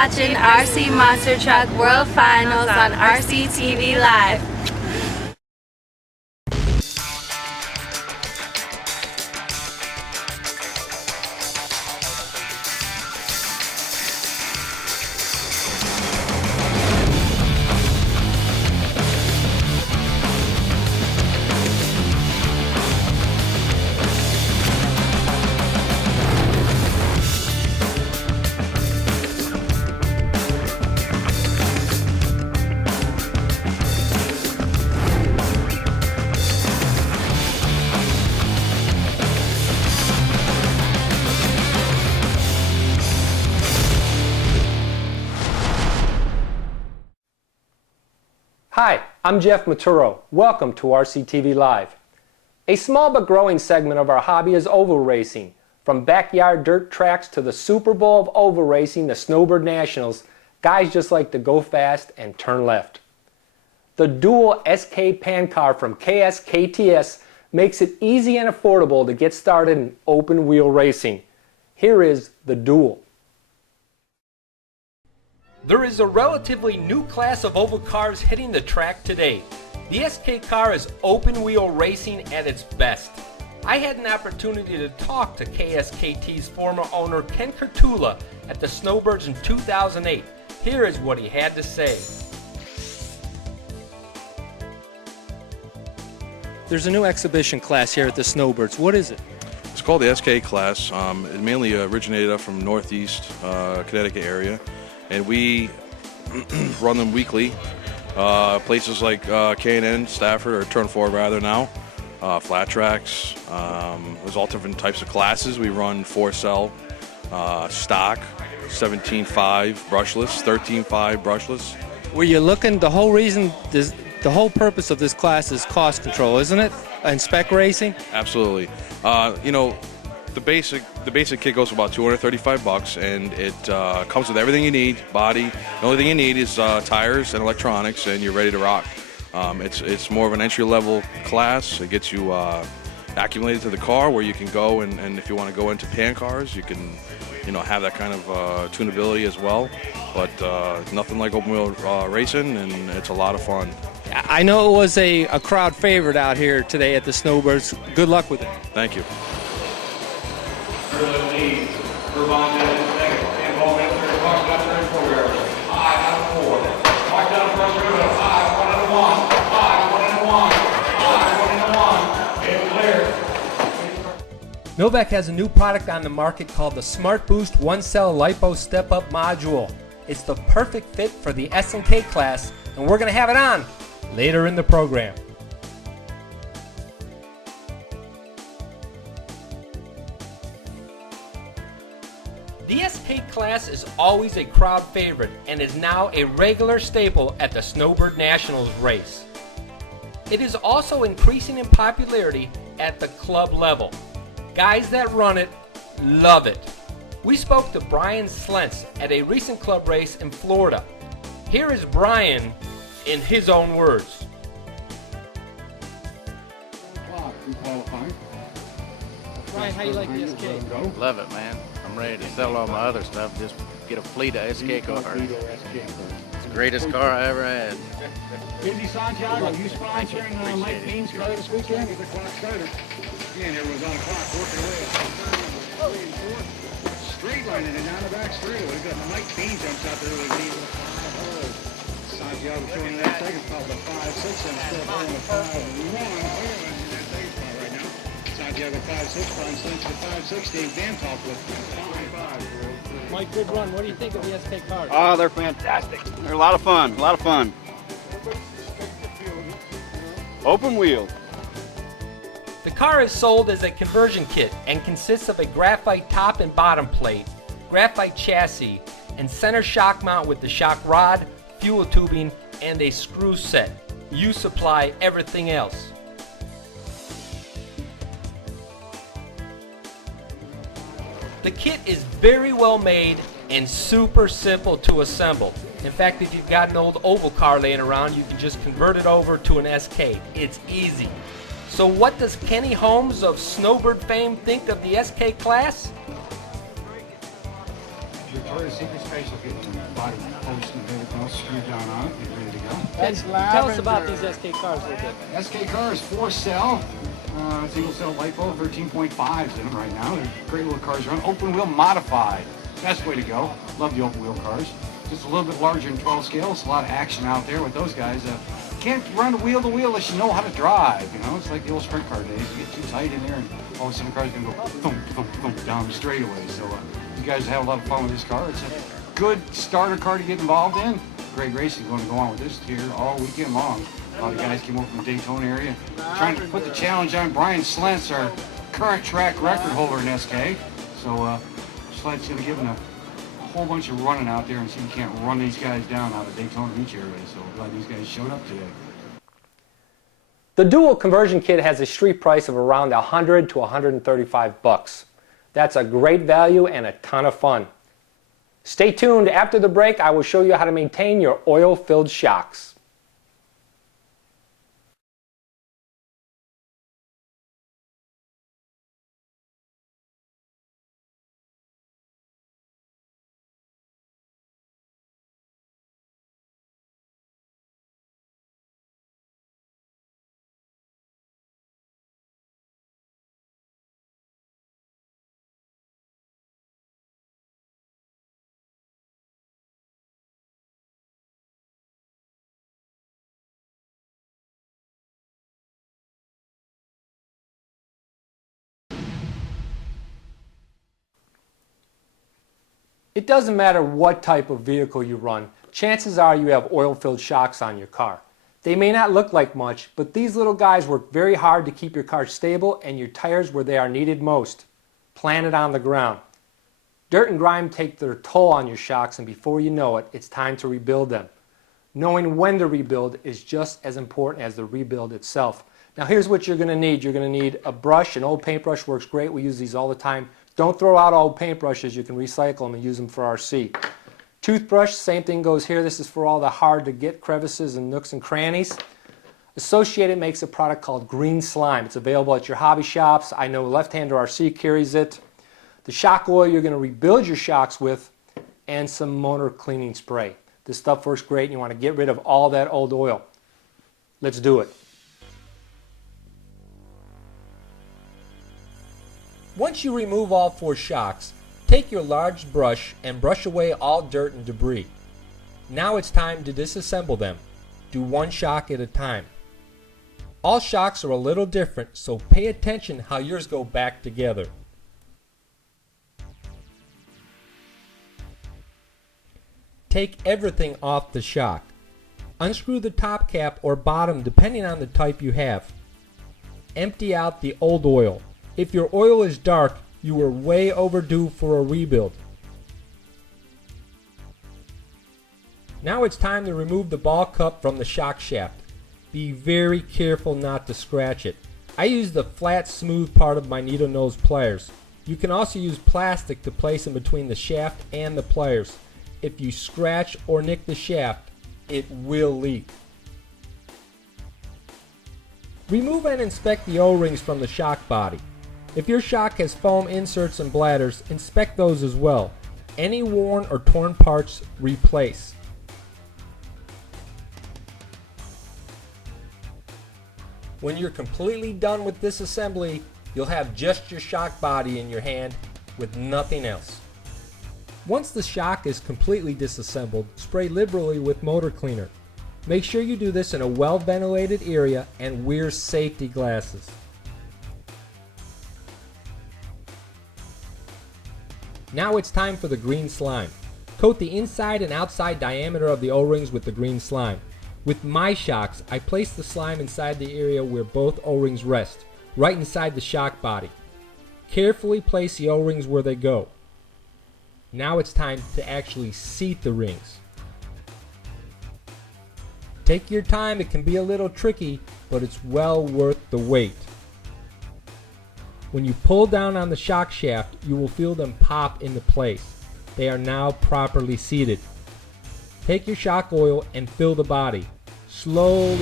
watching RC Monster Truck World Finals on RC TV Live. Hi, I'm Jeff Maturo. Welcome to RCTV Live. A small but growing segment of our hobby is oval racing. From backyard dirt tracks to the Super Bowl of oval racing, the Snowbird Nationals, guys just like to go fast and turn left. The dual SK Pan car from KSKTS makes it easy and affordable to get started in open wheel racing. Here is the dual. There is a relatively new class of oval cars hitting the track today. The SK car is open wheel racing at its best. I had an opportunity to talk to KSKT's former owner Ken Kurtula at the Snowbirds in 2008. Here is what he had to say. There's a new exhibition class here at the Snowbirds. What is it? It's called the SK class. It mainly originated up from Northeast Connecticut area. And we run them weekly. Places like K&N, Stafford, or Turn 4 rather now. Flat tracks. There's all different types of classes. We run 4-cell, stock, 17.5 brushless, 13.5 brushless. Were you looking, the whole reason, the whole purpose of this class is cost control, isn't it? And spec racing? Absolutely. You know, the basic kit goes for about $235, and it comes with everything you need. Body. The only thing you need is tires and electronics, and you're ready to rock. It's more of an entry-level class. It gets you acclimated to the car, where you can go and if you want to go into pan cars, you can, have that kind of tunability as well. But nothing like open wheel racing, and it's a lot of fun. I know it was a crowd favorite out here today at the Snowbirds. Good luck with it. Thank you. Novak has a new product on the market called the Smart Boost 1-Cell LiPo Step-Up Module. It's the perfect fit for the S&K class, and we're going to have it on later in the program. The SK class is always a crowd favorite and is now a regular staple at the Snowbird Nationals race. It is also increasing in popularity at the club level. Guys that run it love it. We spoke to Brian Slentz at a recent club race in Florida. Here is Brian in his own words. Brian, how you like the SK? Love it, man. I'm ready to sell all my other stuff. Just get a fleet of SK cars. It's the greatest car I ever had. Busy Santiago, you sponsoring Mike Bean's car this weekend? Get the clock started. And everyone's on the clock, working away. 3 and 4. Straight lining it down the back straight. We've got Mike Bean jumps out there with a lead. Santiago showing that second spot with a 5-6 and still holding a 5-1. Right now. Santiago 5-6, Brian Slentz at 5-6, Dave Van Talk with 5-5. Mike, good run. What do you think of the SK cars? Oh, they're fantastic. They're a lot of fun, a lot of fun. Open wheel. The car is sold as a conversion kit and consists of a graphite top and bottom plate, graphite chassis, and center shock mount with the shock rod, fuel tubing, and a screw set. You supply everything else. The kit is very well made and super simple to assemble. In fact, if you've got an old oval car laying around, you can just convert it over to an SK. It's easy. So what does Kenny Holmes of Snowbird fame think of the SK class? for the secret space. Look at the body post and everything else screwed down on it. You're ready to go. Tell us about these SK cars a little bit. SK cars, 4-cell, single cell LiPo, 13.5s in them right now. They're great little cars run. Open wheel modified. Best way to go. Love the open wheel cars. Just a little bit larger than 12 scale. It's a lot of action out there with those guys. Can't run wheel to wheel unless you know how to drive. You know, it's like the old sprint car days. You get too tight in there, and all of a sudden the car's gonna go thump, thump, thump down the straightaway. So you guys have a lot of fun with this car. It's a good starter car to get involved in. Great racing going to go on with this here all weekend long. A lot of guys came over from the Daytona area trying to put the challenge on Brian Slentz, our current track record holder in SK. So Slentz going to give him a whole bunch of running out there and see if he can't run these guys down out of Daytona Beach area. So glad these guys showed up today. The dual conversion kit has a street price of around $100 to $135. That's a great value and a ton of fun. Stay tuned. After the break, I will show you how to maintain your oil-filled shocks. It doesn't matter what type of vehicle you run, chances are you have oil-filled shocks on your car. They may not look like much, but these little guys work very hard to keep your car stable and your tires where they are needed most, planted on the ground. Dirt and grime take their toll on your shocks, and before you know it, it's time to rebuild them. Knowing when to rebuild is just as important as the rebuild itself. Now here's what you're going to need. You're going to need a brush. An old paintbrush works great. We use these all the time. Don't throw out old paintbrushes. You can recycle them and use them for RC. Toothbrush, same thing goes here. This is for all the hard to get crevices and nooks and crannies. Associated makes a product called green slime. It's available at your hobby shops. I know Left Hander RC carries it. The shock oil you're going to rebuild your shocks with, and some motor cleaning spray. This stuff works great and you want to get rid of all that old oil. Let's do it. Once you remove all 4 shocks, take your large brush and brush away all dirt and debris. Now it's time to disassemble them. Do 1 shock at a time. All shocks are a little different, so pay attention how yours go back together. Take everything off the shock. Unscrew the top cap or bottom depending on the type you have. Empty out the old oil. If your oil is dark, you are way overdue for a rebuild. Now it's time to remove the ball cup from the shock shaft. Be very careful not to scratch it. I use the flat, smooth part of my needle nose pliers. You can also use plastic to place in between the shaft and the pliers. If you scratch or nick the shaft, it will leak. Remove and inspect the O-rings from the shock body. If your shock has foam inserts and bladders, inspect those as well. Any worn or torn parts, replace. When you're completely done with this assembly, you'll have just your shock body in your hand with nothing else. Once the shock is completely disassembled, spray liberally with motor cleaner. Make sure you do this in a well-ventilated area and wear safety glasses. Now it's time for the green slime. Coat the inside and outside diameter of the O-rings with the green slime. With my shocks, I place the slime inside the area where both O-rings rest, right inside the shock body. Carefully place the O-rings where they go. Now it's time to actually seat the rings. Take your time, it can be a little tricky, but it's well worth the wait. When you pull down on the shock shaft, you will feel them pop into place. They are now properly seated. Take your shock oil and fill the body. Slowly